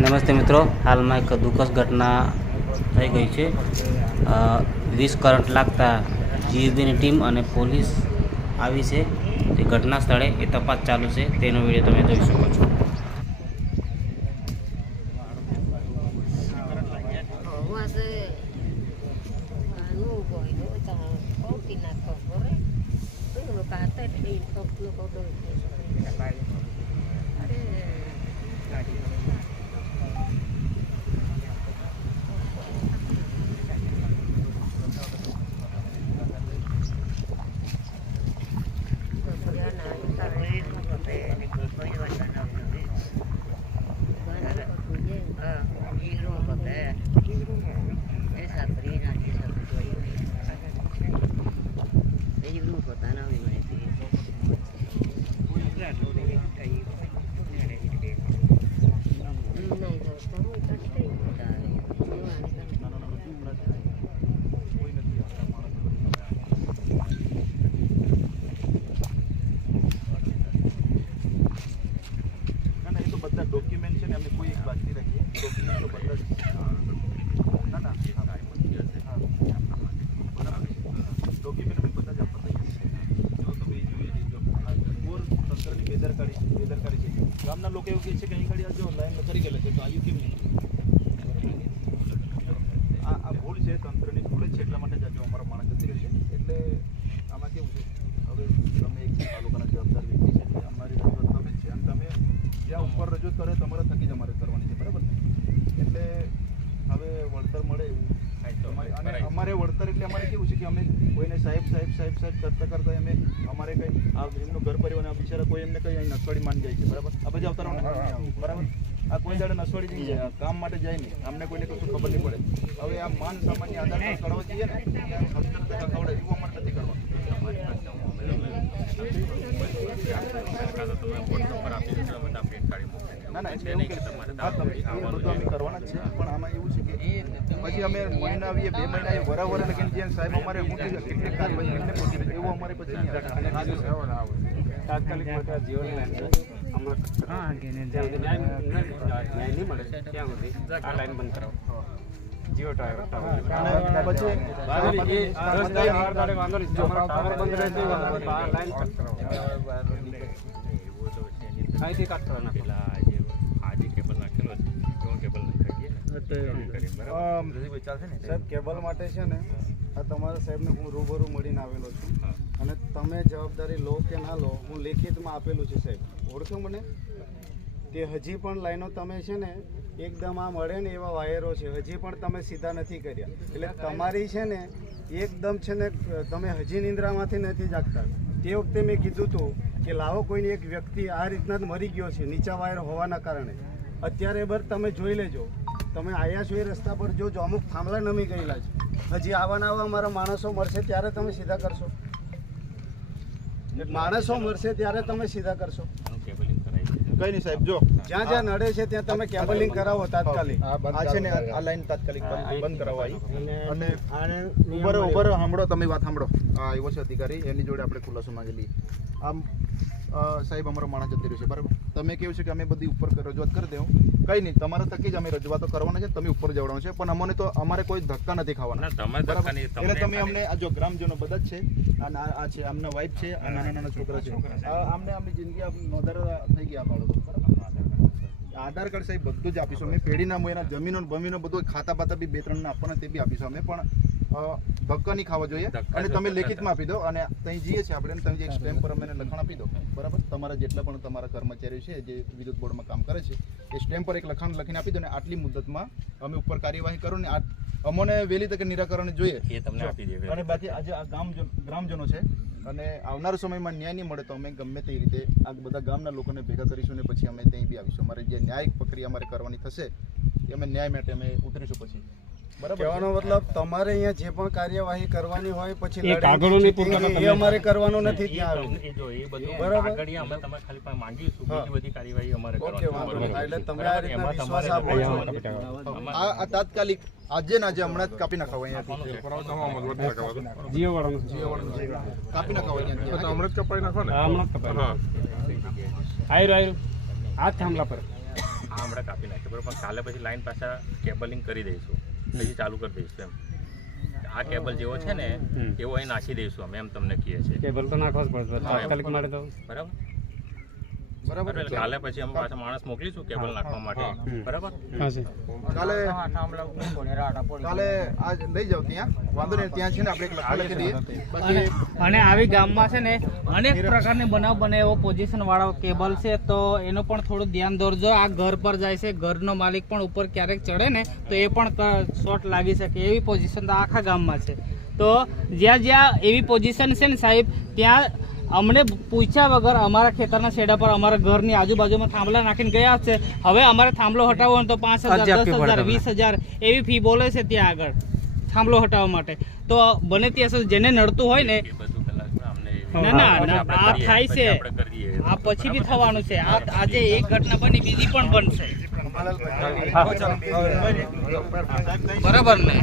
નમસ્તે મિત્રો, હાલમાં એક દુઃખદ ઘટના થઈ ગઈ છે. વીજ કરંટ લાગતા જીબીની ટીમ અને પોલીસ આવી છે. તે ઘટના સ્થળે એ તપાસ ચાલુ છે. તેનો વિડીયો તમે જોઈ શકો છો. डॉक्यूमेंट છે ને અમે કોઈ એક બાકી રાખીએ ડોક્યુમેન્ટ તો બધા ના ના ડોક્યુમેન્ટ અમે બધા જ આપતા જો તમે જોઈએ જો કોર તંત્રની બેદરકારી છે. ગામના લોકો એવું કહે છે કે અહીં ઘડી જો લાઈન કરી ગયેલા છે તો આયુ કેમ નહીં આ ભૂલ છે, તંત્રની ભૂલ છે. એટલા માટે જ આજે અમારો માણસ જતી રહ્યો છે. એટલે આમાં કેવું છે, હવે તમે એક તાલુકાના જવાબદાર વ્યક્તિ છે, અમારી રજૂઆત તમે જ છે અને તમે જ્યાં ઉપર રજૂઆત કરે તમારા થકી જ અમારે કરવાની છે, બરાબર. એટલે હવે વળતર મળે એવું અને અમારે વળતર એટલે અમારે કેવું છે કે અમે કોઈને સાહેબ કરતા અમે અમારે કંઈ આ એમનું ઘર પરિવાર આ બિચારા કોઈ એમને કંઈ અહીં નસવાડી માની જાય છે, બરાબર. આ બધા અવતારવાના બરાબર. આ કોઈ દાડે નસવાડી જઈ જાય, કામ માટે જાય નહીં, અમને કોઈને કશું ખબર નહીં પડે. હવે આ માન સામાન્ય આધાર કાર્ડ કરવા જઈએ ને 70% ખવડે એવું અમારે નથી કરવાનું. ના ના એટલે બધું અમે કરવાના જ છે. પણ આમાં એવું છે કે પછી અમે મહિના આવીએ 2 મહિના આવીએ વરાવર લગીને જે સાહેબ અમારે ઊંચી કેટલીક કાર્યવાહી એમને પહોંચી રહે એવું અમારે પછી નહીં તાત્કાલિક જીવન લાઈન બંધ કરાવો. જીઓ ટાવર પછી સાહેબ કેબલ માટે છે ને આ તમારા સાહેબને હું રૂબરૂ મળીને આવેલો છું અને તમે જવાબદારી લો કે ના લો હું લેખિતમાં આપેલું છે સાહેબ. ઓળખો મને તે હજી પણ લાઈનો તમે છે ને એકદમ આ મળે ને એવા વાયરો છે, હજી પણ તમે સીધા નથી કર્યા. એટલે તમારી છે ને એકદમ છે ને તમે હજી નિંદ્રામાંથી નથી જાગતા. તે વખતે મેં કીધું હતું કે લાવો કોઈની એક વ્યક્તિ આ રીતના જ મરી ગયો છે નીચા વાયર હોવાના કારણે. અત્યારે બર તમે જોઈ લેજો, તમે આવ્યા છો એ રસ્તા પર જો અમુક થાંભલા નમી ગયેલા છે, હજી આવા અમારા માણસો મરશે ત્યારે તમે સીધા કરશો. માણસો મરશે ત્યારે તમે સીધા કરશો. કઈ નહીં સાહેબ, જો જ્યાં જ્યાં નડે છે ત્યાં તમે કેબલિંગ કરાવો તાત્કાલિક. આ છે ને આ લાઈન તાત્કાલિક બંધ કરાવવા અને ઉભર સાંભળો, તમે વાત સાંભળો. આ આવ્યો છે અધિકારી, એની જોડે આપણે ખુલાસો માંગેલી. આમ સાહેબ અમારો માણસ જતી રહ્યો છે, બરાબર. તમે કેવું છે કે અમે બધી ઉપર રજૂઆત કરી દેવું, કંઈ નહીં, તમારા થકી જ અમે રજૂઆતો કરવાના છે, તમે ઉપર જવડાવવાનું છે. પણ અમને તો અમારે કોઈ ધક્કા નથી ખાવાના, બરાબર. એટલે તમે અમને આ જો ગ્રામજનો બધા જ છે, આ છે આમના વાઇફ છે, આ નાના છોકરા છે, આમને આમની જિંદગી નોંધાર થઈ ગઈ. આ બાળકો આધાર કાર્ડ સાહેબ બધું જ આપીશું અમે. પેઢીના મોયના જમીનો બમીનો બધું ખાતા પાતા બી 2-3 ના આપવાના તે બી આપીશું અમે. પણ ધક્કા નહીં ખાવા જોઈએ અને તમે લેખિતમાં આપી દો. અને ત્યાં જઈએ છીએ આપણે તમે એક સ્ટેમ્પ પર અમને લખાણ આપી દો, બરાબર. તમારા જેટલા પણ તમારા કર્મચારીઓ છે જે વિદ્યુત બોર્ડમાં કામ કરે છે એ સ્ટેમ્પ પર એક લખાણ લખીને આપી દો ને આટલી મુદતમાં અમે ઉપર કાર્યવાહી કરો ને અમને વહેલી તકે નિરાકરણ જોઈએ એ તમને આપી દે. અને બાકી આજે આ ગ્રામજનો છે અને આવનાર સમયમાં ન્યાય નહીં મળે તો અમે ગમે તે રીતે આ બધા ગામના લોકોને ભેગા કરીશું ને પછી અમે ત્યાં બી આવીશું. અમારે જે ન્યાયિક પ્રક્રિયા અમારે કરવાની થશે એ અમે ન્યાય માટે અમે ઉતરીશું પછી, બરાબર. કહેવાનો મતલબ તમારે અહીંયા જે પણ કાર્યવાહી કરવાની હોય પછી એ અમારે કરવાનું નથી ત્યાં બરાબર. એટલે તમે આ રીતના વિશ્વાસ આપો છો. આ તાત્કાલિક આજે ને આજે હમણાં જ કાપી નાખાવો અહીંયાથી. કાપી નાખાવો અહીંયા. હમણાં જ કપાઈ નાખો ને. આ થાંભલા પર આ હમણાં કાપી નાખ્યો બરાબર, પણ કાલે પછી લાઈન પાછા કેબલિંગ કરી દઈશું, પછી ચાલુ કરી દઈશું એમ. આ કેબલ જેવો છે ને એવો અહીં નાખી દઈશું અમે, એમ તમને કહીએ છીએ. કેબલ તો નાખવો જ પડશે તાત્કાલિક માટે તો. બરાબર બરાબર, એટલે કાલે પછી અમે પાછા માણસ મોકલીશું કેબલ નાખવા માટે. બરાબર, કાલે આજ લઈ જાવ ત્યાં, વાંધો નહીં, ત્યાં છે ને આપણે એક લખી દઈએ. અને આવી ગામમાં છે ને અનેક પ્રકારની બનાવ બને એવો પોઝિશન વાળો કેબલ છે, તો એનું પણ થોડું ધ્યાન દોરજો. આ ઘર પર જાય છે, ઘરનો માલિક પણ ઉપર ક્યારેક ચડે ને તો એ પણ શોર્ટ લાગી શકે એવી પોઝિશન તો આખા ગામમાં છે. તો જ્યાં જ્યાં એવી પોઝિશન છે ને સાહેબ, ત્યાં અમને પૂછ્યા વગર અમારા ખેતરના છેડા પર અમારા ઘરની આજુબાજુમાં થાંભલા નાખીને ગયા છે. હવે અમારે થાંભલો હટાવવો હોય તો 5,000, 10,000, 20,000 એવી ફી બોલે છે ત્યાં આગળ થાંભલો હટાવવા માટે. તો બને ત્યાં સુધી જેને નડતું હોય ને, એ બધું પહેલા અમને ના આ થાય છે, આપણે કરીએ. આ પછી બી થવાનું છે. આજે એક ઘટના બની, બીજી પણ બનશે. બરાબર ને?